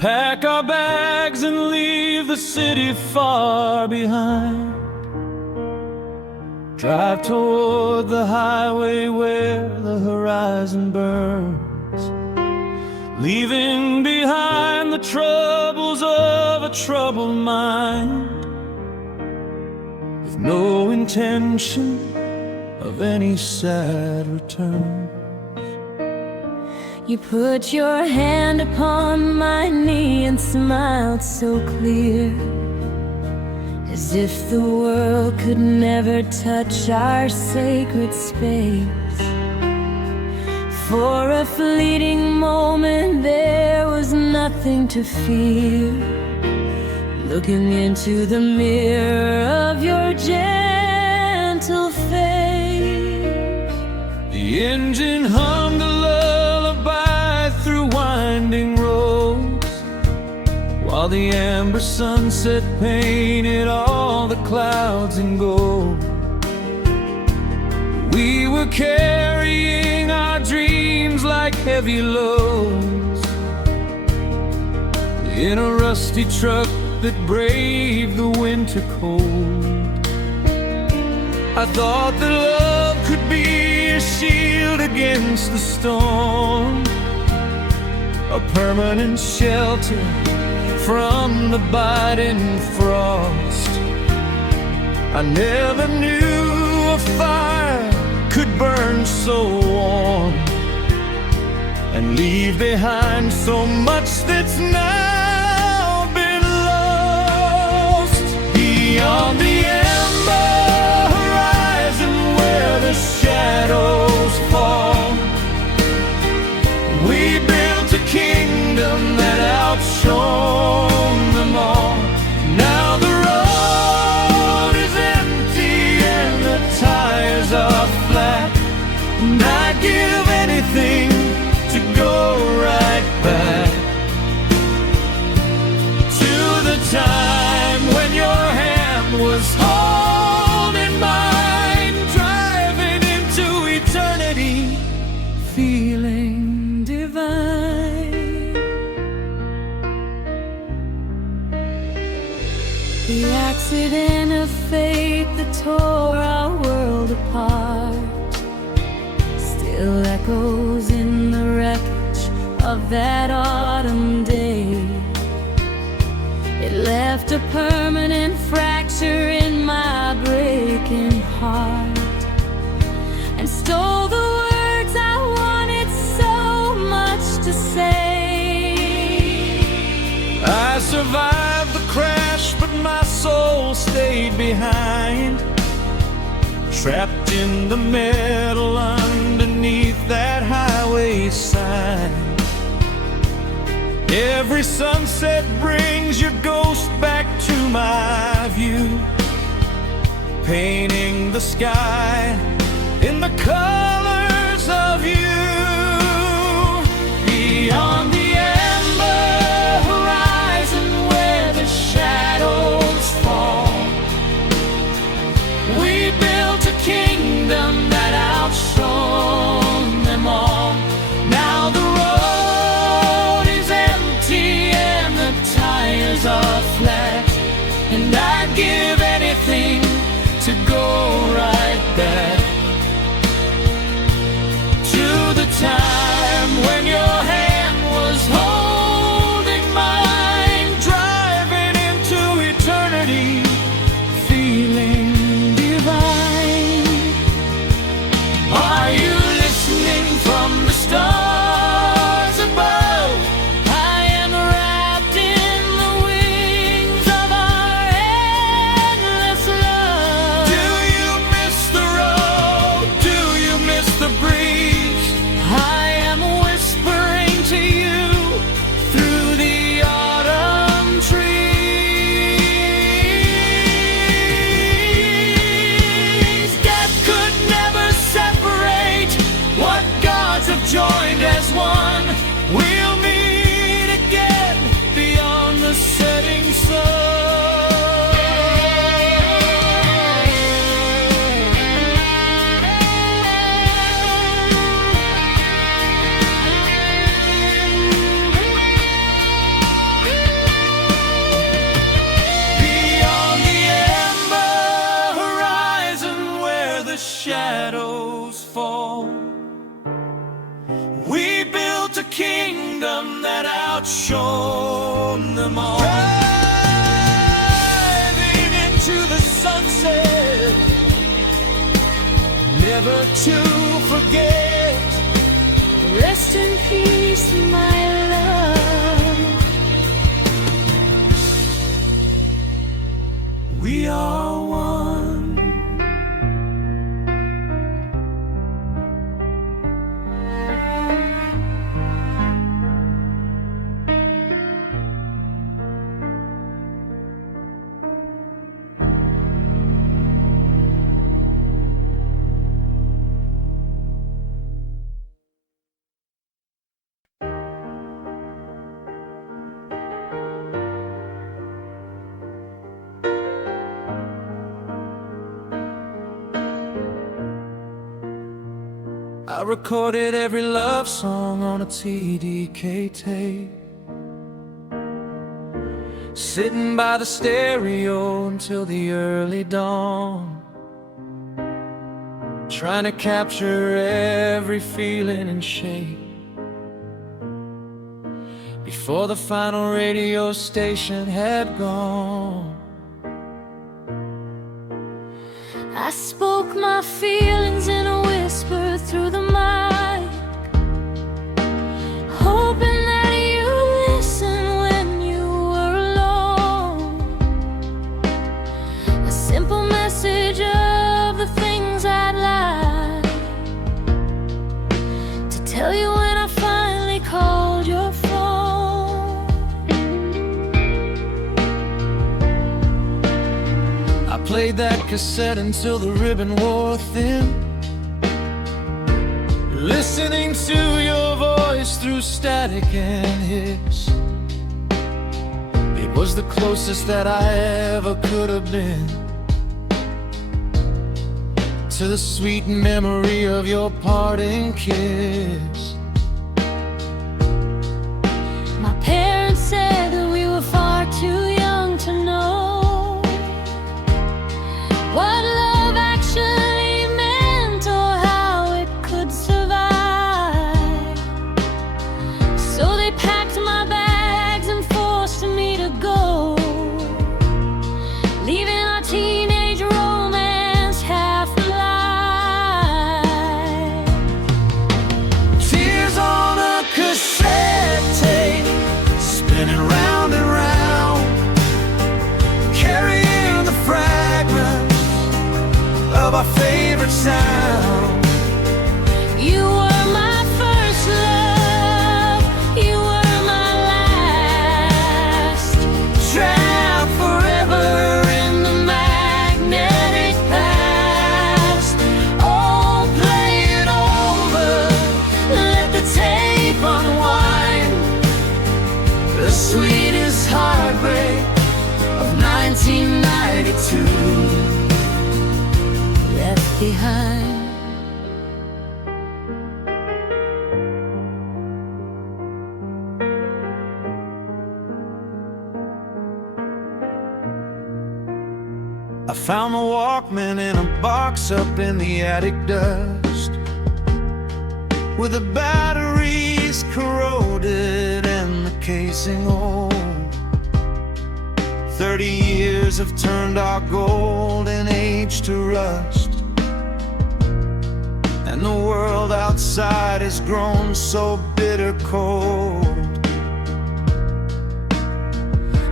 pack our bags and leave the city far behind. Drive toward the highway where the horizon burns, leaving behind the troubles of a troubled mind, with no intention of any sad return. You put your hand upon my knee and smiled so clear, as if the world could never touch our sacred space. For a fleeting moment there was nothing to fear, looking into the mirror of your gentle face. The engine hummed a lullaby through winding roads, while the amber sunset painted all the clouds in gold. We were carrying our dreams like heavy loads in a rusty truck that braved the winter cold. I thought that love could be a shield against the storm, a permanent shelter from the biting frost. I never knew a fire could burn so warm and leave behind so much that's now been lost. Beyond the amber horizon where the shadows fall, we built a kingdom that outshone them all. Now the road is empty and the tires are flat, and I'd give anything to go right back to the time when your hand was holding mine, driving into eternity, feeling divine. The accident of fate that tore our world apart still echoes in the wreckage of that autumn day. It left a permanent fracture in my breaking heart and stole the words I wanted so much to say. I survived the crash, but my soul stayed behind, trapped in the metal underneath that highway sign. Every sunset brings your ghost back to my view, painting the sky in the colors of you. Beyond the amber horizon where the shadows fall, we built a kingdom that outshone them all. Now the road is empty and the tires are flat, and I'd give anything to go right back to the time when your hand was holding mine, driving into eternity, feeling divine. Are you listening from the stars above? I am wrapped in the wings of our endless love. Do you miss kingdom that outshone them all. Driving into the sunset, never to forget. Rest in peace, my love. We are one. I recorded every love song on a TDK tape, sitting by the stereo until the early dawn, trying to capture every feeling and shape before the final radio station had gone. I spoke my feelings in a whisper through the mic, hoping that you listened when you were alone. A simple message of the things I'd like to tell you when I finally called your phone. I played that cassette until the ribbon wore thin, listening to your voice through static and hiss. It was the closest that I ever could have been to the sweet memory of your parting kiss. My parents said that we were far too young to know what love actually meant or how it could survive. So they packed my bags and forced me to go, leaving our teenage romance half alive. Tears on a cassette tape, spinning round and round, carrying the fragments of our favorite sound. You were my first love, you were my last. Trapped forever in the magnetic past. Oh, play it over, let the tape unwind. The sweetest heartbreak of 1992 Left behind. I found the Walkman in a box up in the attic dust, with the batteries corroded and the casing old. 30 years have turned our golden age to rust, and the world outside has grown so bitter cold.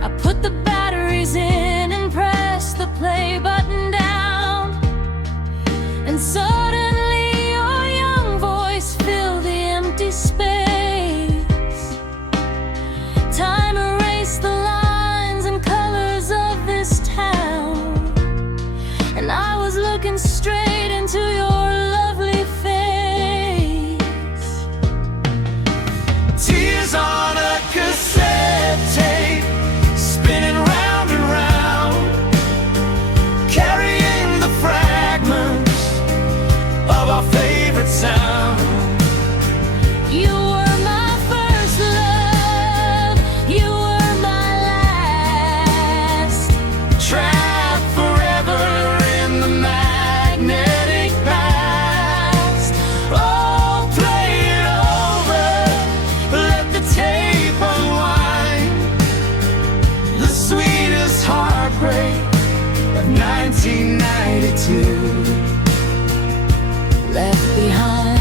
I put the batteries in and pressed the play button down, and suddenly your young voice filled the empty space. Time erased the lines and colors of this town, and I was looking straight into your lovely face. Tears heartbreak of 1992 left behind.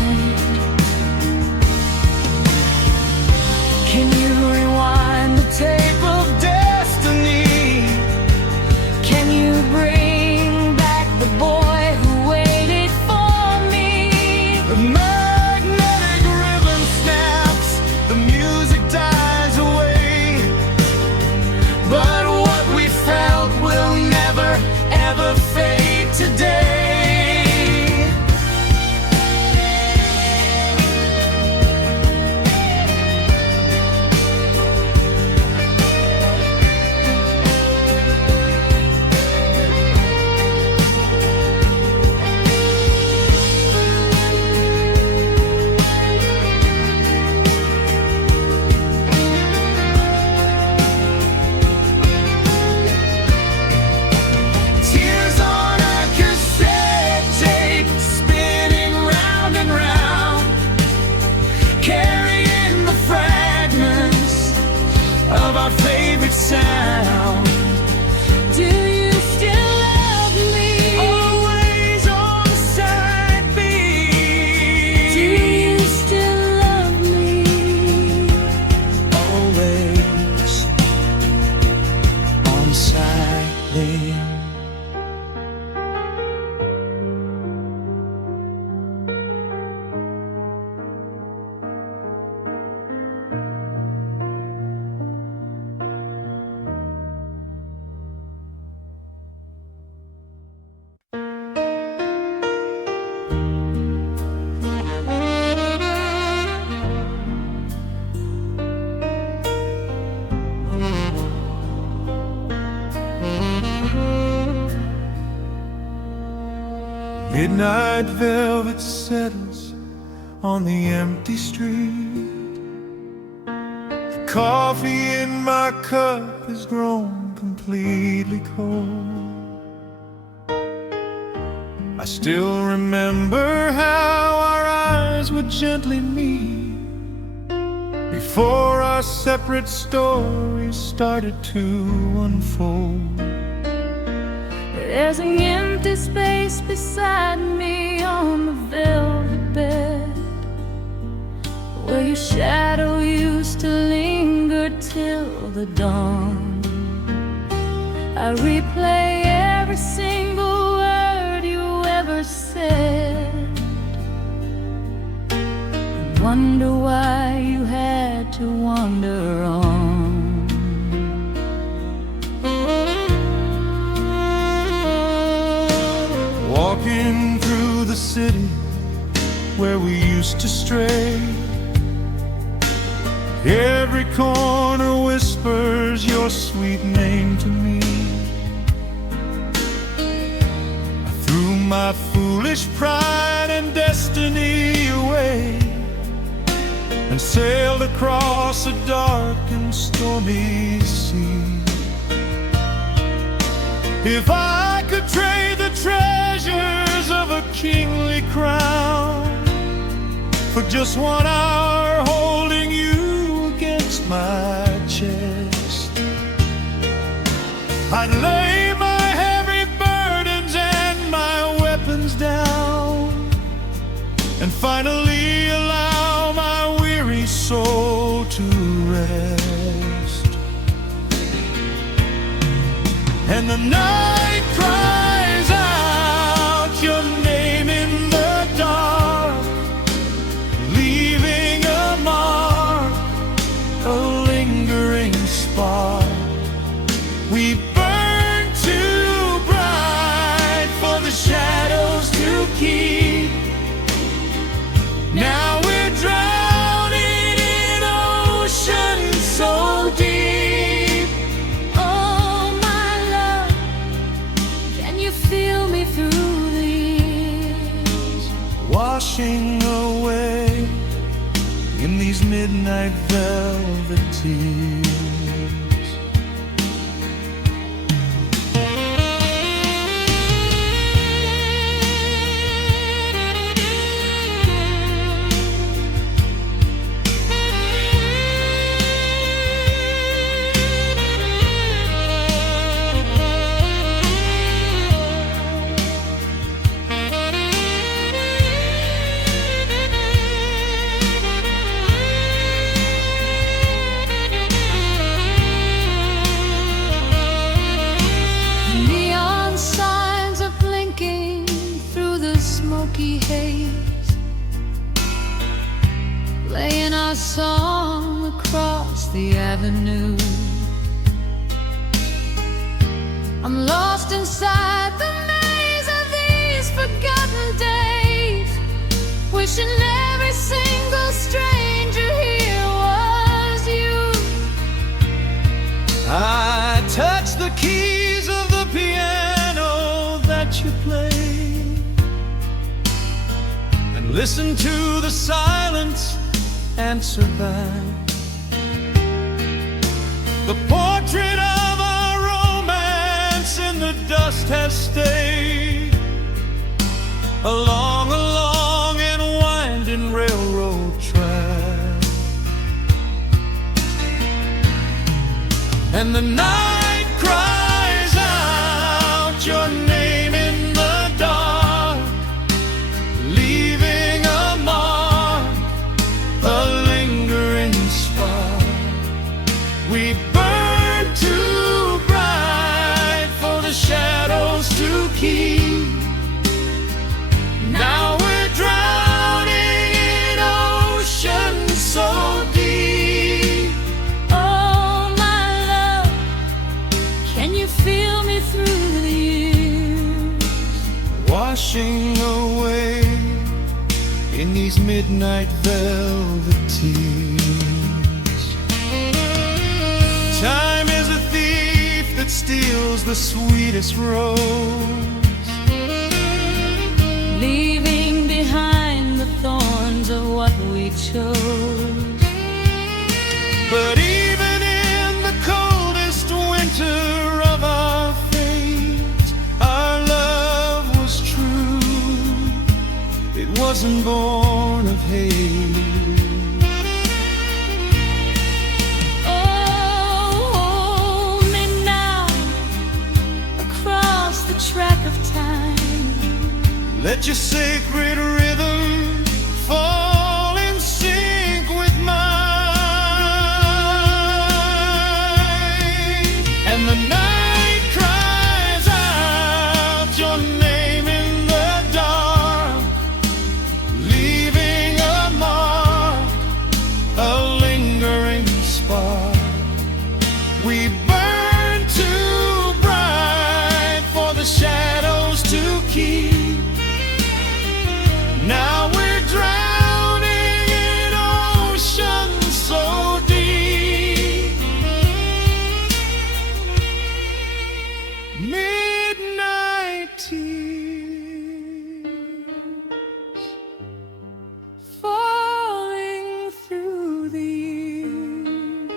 Can you rewind the tape of destiny? Can you bring back the boy who waited for me? The magnetic ribbon snaps, the music dies away, but what we felt will never ever fade today. Tears on a cassette tape, spinning round and round, carrying the fragments of our favorite sound. Do you still love me? Always on side B. Do you still love me? Always on side B. Midnight velvet settles on the empty street. The coffee in my cup has grown completely cold. I still remember how our eyes would gently meet before our separate stories started to unfold. There's an empty space beside me on the velvet bed, where your shadow used to linger till the dawn. I replay every single word you ever said, and wonder why you had to wander on. Walking through the city where we used to stray, every corner whispers your sweet name to me. I threw my foolish pride and destiny away and sailed across a dark and stormy sea. If I could trade the treasures of a kingly crown for just 1 hour holding you against my chest, I'd lay my heavy burdens and my weapons down and finally allow my weary soul to rest. And the night cries out your name in the dark, leaving a mark, a lingering spark. We burn too bright for the shadows to keep. Now we're drowning in ocean so deep. Oh my love, can you feel me through the years? Washing away in these midnight velvet tears. song across the avenue. I'm lost inside the maze of these forgotten days, wishing every single stranger here was you. I touch the keys of the piano that you play and listen to the silence answer back. The portrait of our romance in the dust has stayed along a long and winding railroad track. And the night cries out your name in the dark, leaving a mark, a lingering spark. We burn too bright for the shadows to keep. Now we're drowning in oceans so deep. Oh my love, can you feel me through the years? Washing away in these midnight velvet tears. Time is a thief that steals the sweetest rose, Leaving behind the thorns of what we chose. but even in the coldest winter of our fate, our love was true. It wasn't born of hate. Oh, hold me now across the track of time. Let your sacred rhythm fall in sync with mine. And the night cries out your name in the dark, leaving a mark, a lingering spark. We burn too bright for the shadows to keep. Now we're drowning in oceans so deep. Midnight tears Falling through the years.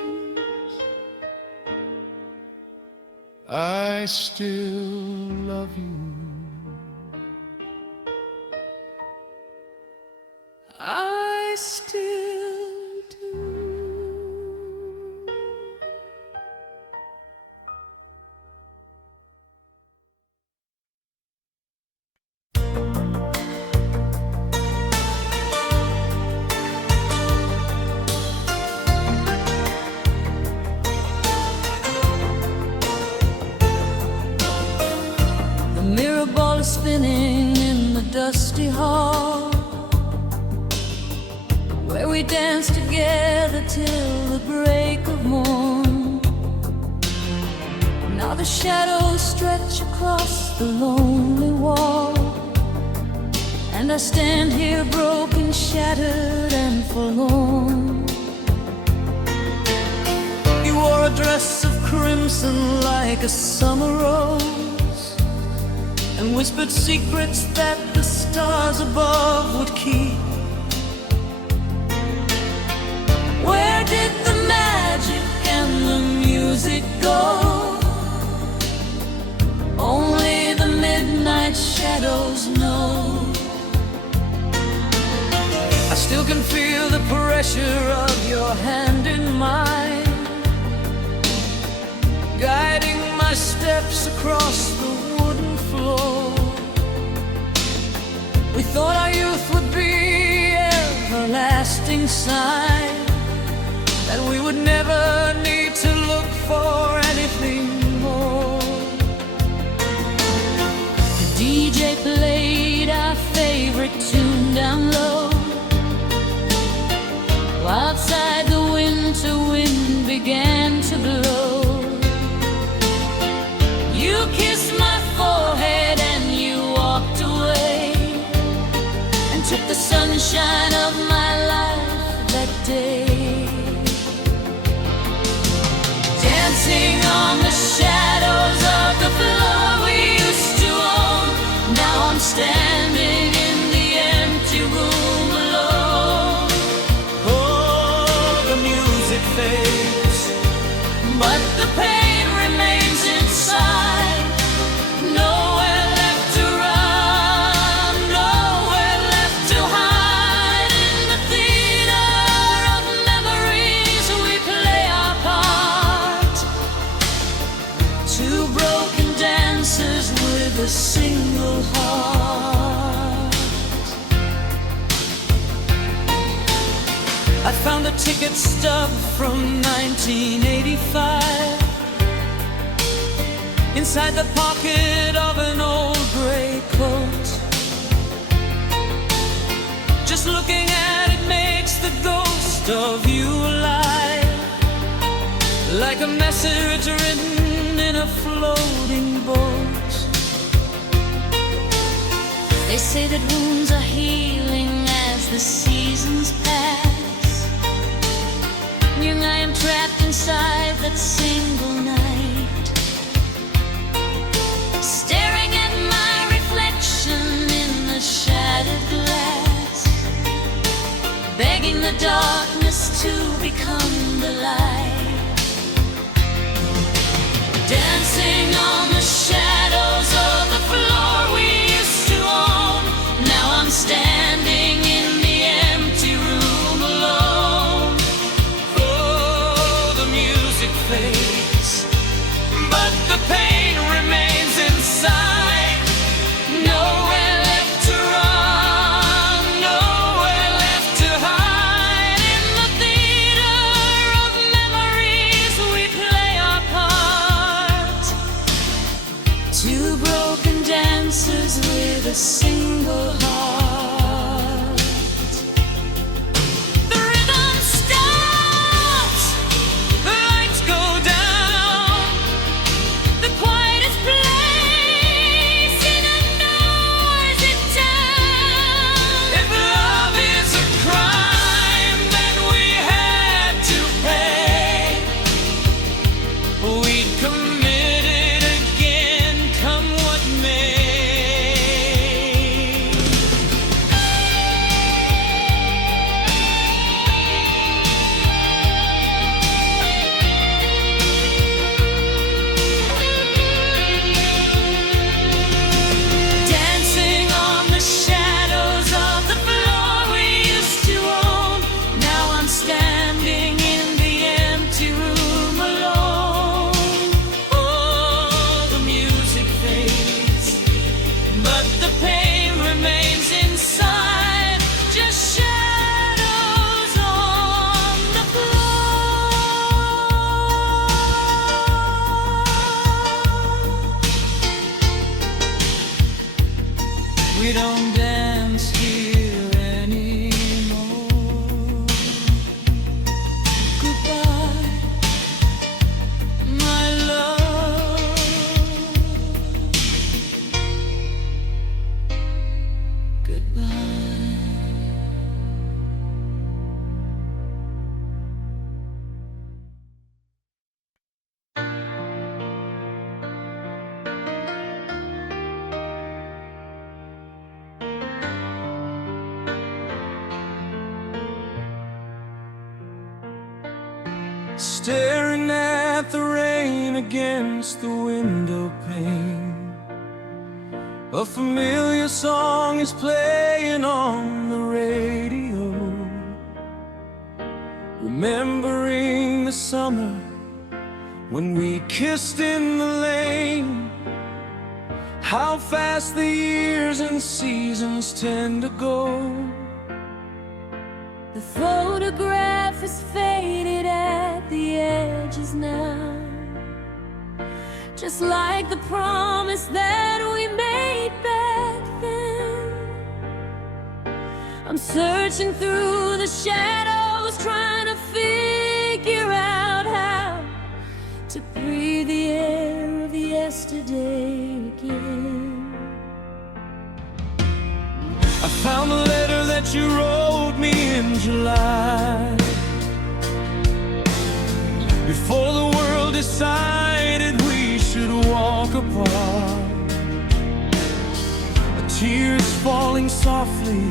I still love you. I still do. The mirror ball is spinning in the dusty hall, where we dance together till the break of morn. Now the shadows stretch across the lonely wall, and I stand here broken, shattered and forlorn. You wore a dress of crimson like a summer rose, and whispered secrets that the stars above would keep. Where did the magic and the music go? Only the midnight shadows know. I still can feel the pressure of your hand in mine, guiding my steps across the wooden floor. We thought our youth would be everlasting sign, that we would never need to look for anything more. The DJ played our favorite tune down low, while outside began to glow. You kissed my forehead and you walked away, and took the sunshine of my life that day. Dancing on the shadows of the floor we used to own. Now I'm standing in the empty room alone. Oh, the music fades, But the pain remains inside. Nowhere left to run, nowhere left to hide. In the theater of memories we play our part. Two broken dancers with a single heart. I found a ticket stub from 1985 inside the pocket of an old gray coat. Just looking at it makes the ghost of you alive, like a message written in a floating boat. They say that wounds are healing as the seasons pass. Young, I am trapped inside that single night, staring at my reflection in the shattered glass, begging the darkness to become the light. Dancing on the shadows of the floor we used to own. Now I'm standing in the empty room alone. Oh, the music fades, but the pain remains inside. Nowhere left to run, nowhere left to hide. In the theater of memories we play our part. Two broken dancers with a single heart. The rhythm stops, the lights go down. The quietest place in a noisy town. If love is a crime, then we had to pay. We'd commit it again, come what may. Dancing on the shadows of the floor we used to own. Now I'm standing in the empty room alone. Oh, the music fades, but the pain remains inside. Just shadows on the floor. We don't dance here anymore. Goodbye, My love, goodbye. staring at the rain against the window pane. A familiar song is playing on the radio, remembering the summer when we kissed in the lane. How fast the years and seasons tend to go. The photograph is faded at the edges now, just like the promise that we made back then. I'm searching through the shadows, trying to figure out how breathe the air of yesterday again. I found the letter that you wrote me in July, before the world decided we should walk apart. The tears falling softly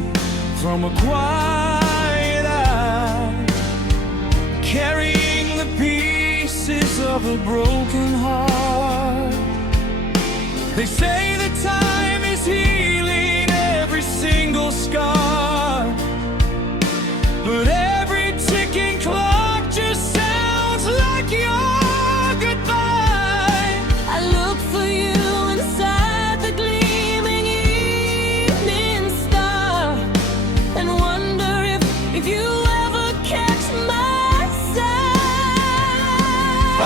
from a quiet eye, carrying the pieces of a broken heart. They say that time is healing every single scar, but every ticking clock just sounds like your goodbye. I look for you inside the gleaming evening star, and wonder if you ever catch my sigh.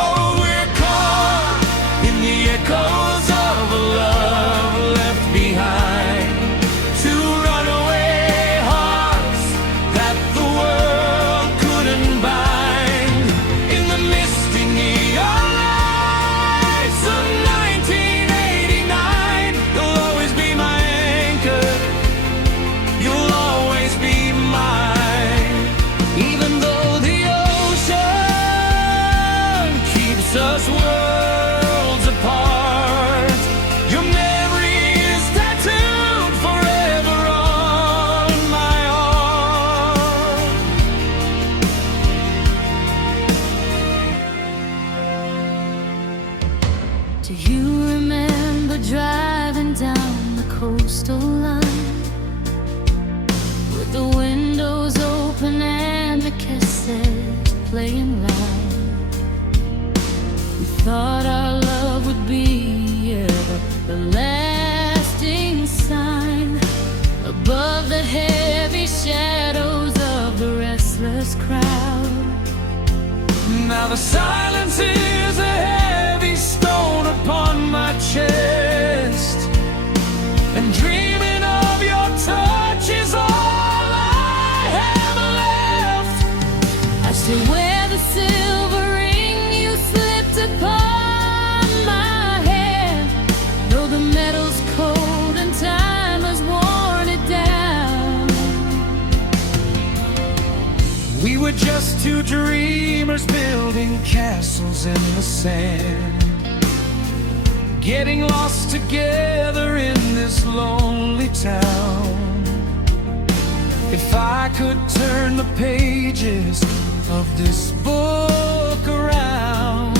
Oh, we're caught in the echoes of a love left behind, two runaway hearts that the world couldn't bind. In the misty neon lights of 1989, you'll always be my anchor, you'll always be mine. Even though the ocean keeps us worlds apart, your memory is tattooed forever on my heart. Do you remember driving down the coastal line, with the windows open and the cassette playing loud? We thought our love would be the lasting sign, above the heavy shadows of the restless crowd. Now the silence is a heavy stone upon my chest, and dreaming of your touch is all I have left. I still wear the silver ring you slipped upon my hand, though the metal's cold and time has worn it down. We were just two dreamers building castles in the sand, getting lost together in this lonely town. If I could turn the pages of this book around,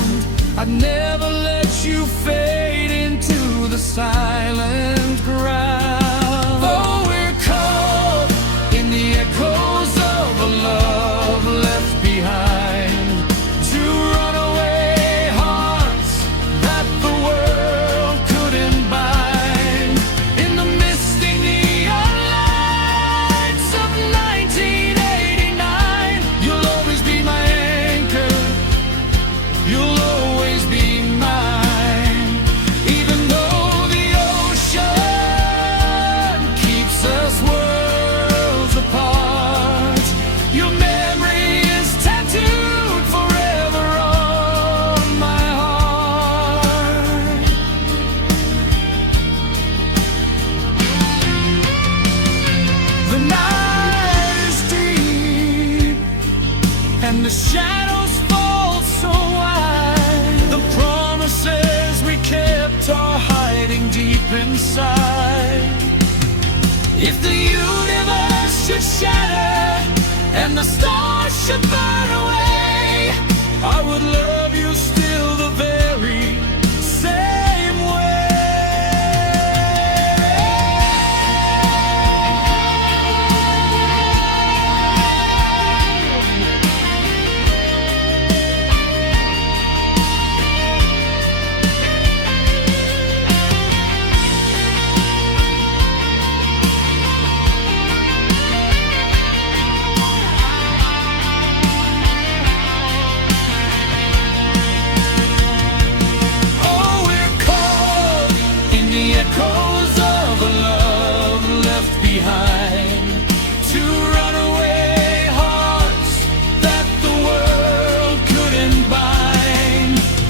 I'd never let you fade into the silent ground. Oh, we're caught in the echoes of a love left behind, two runaway hearts that the world couldn't bind. In the misty neon lights of 1989, you'll always be my anchor, you'll always be mine. Even though the ocean keeps us worlds apart, your memory is tattooed forever on my heart. The night is deep and the shadows fall so wide. The promises we kept are hiding deep inside. If the universe should shatter and the stars should burn away, I would love you still the very same way.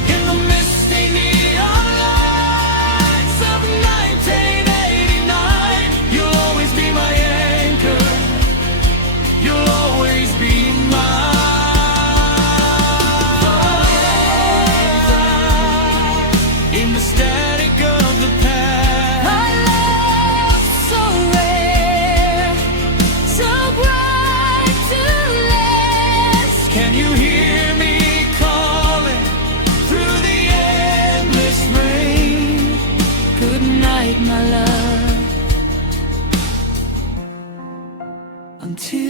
In the right, my love, until